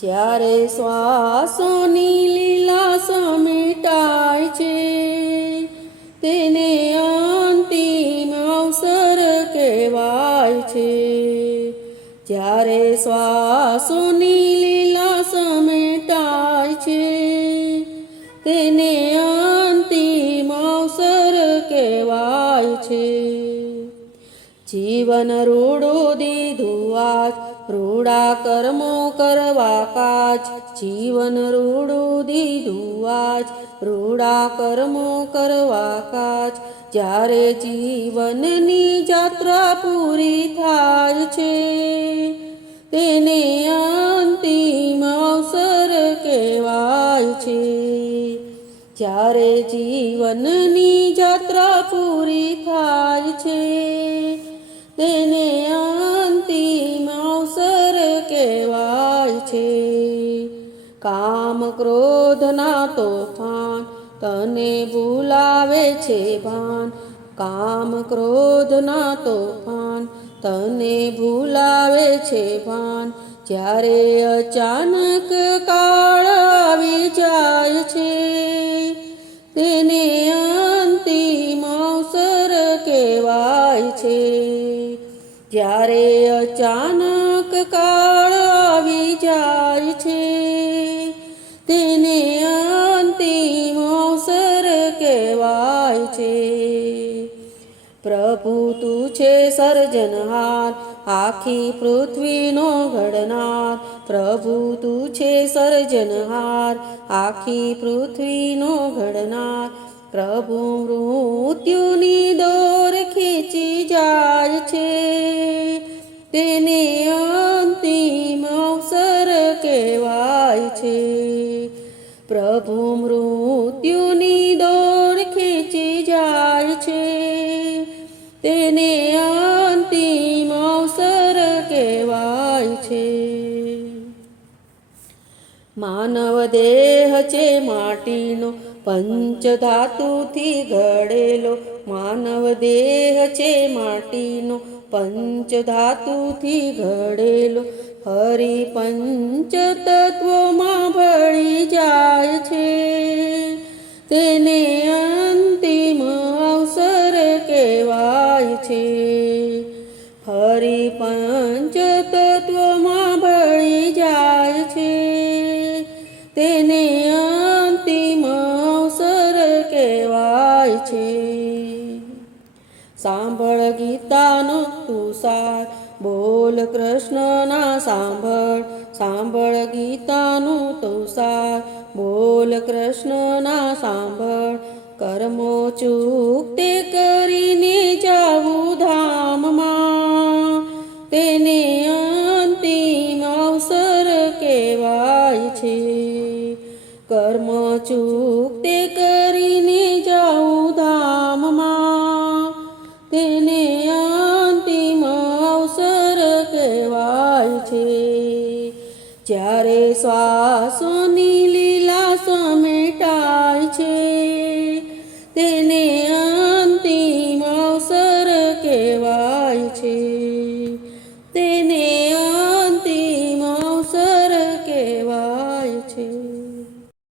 જ્યારે શ્વાસોની લીલા સમેટાય છે તેને અંતિમ અવસર કહેવાય છે। જ્યારે શ્વાસોની લીલા સમેટાય છે તેને અંતિમ અવસર કહેવાય છે। જીવન રૂડું દીધું આજ રૂડા કર્મો કરવા કાજ। જીવન રૂડું દીધું આજ રૂડા કર્મો કરવા કાજ। જ્યારે જીવનની જાત્રા પૂરી થાય છે તેને અંતિમ અવસર કહેવાય છે। જ્યારે જીવનની જાત્રા પૂરી થાય છે તેને અંતિમ અવસર કહેવાય છે। કામ ક્રોધના તોફાન તને ભૂલાવે છે ભાન। કામ ક્રોધના તોફાન તને ભૂલાવે છે ભાન। જ્યારે અચાનક કાળ આવી જાય છે તેને અંતિમ અવસર કહેવાય છે। જ્યારે અચાનક કાળ આવી જાય છે તેને અંતિમ અવસર કહેવાય છે। પ્રભુ તું છે સર્જનહાર આખી પૃથ્વીનો ઘડનાર। પ્રભુ તું છે સર્જનહાર આખી પૃથ્વીનો ઘડનાર। પ્રભુ મૃત્યુની દોર ખેંચી જાય છે તેને અંતિમ અવસર કહેવાય છે। પ્રભુ મૃત્યુની દોર ખેંચી જાય છે તેને અંતિમ અવસર કહેવાય છે। માનવ દેહ છે માટીનો પંચધાતુથી ઘડેલો। માનવ દેહ છે માટીનો પંચધાતુથી ઘડેલો। હરિ પંચ તત્વોમાં ભળી જાય છે તેને અંતિમ અવસર કહેવાય છે। હરિ પંચ તત્વોમાં ભળી જાય છે તેને અંતિમ અવસર કહેવાય છે। સાંભળ ગીતાનો તું સાર બોલ કૃષ્ણના સાંભળ। સાંભળ ગીતાનું તું સાર બોલ કૃષ્ણના સાંભળ। કર્મો ચૂકતે કરીને જાવું ધામમાં તેને અંતિમ અવસર કહેવાય છે। કર્મ ચૂકતે કરીને જાવું ધામમાં તેને અંતિમ અવસર કહેવાય છે। જ્યારે શ્વાસોની લીલા સમેટાય છે તેને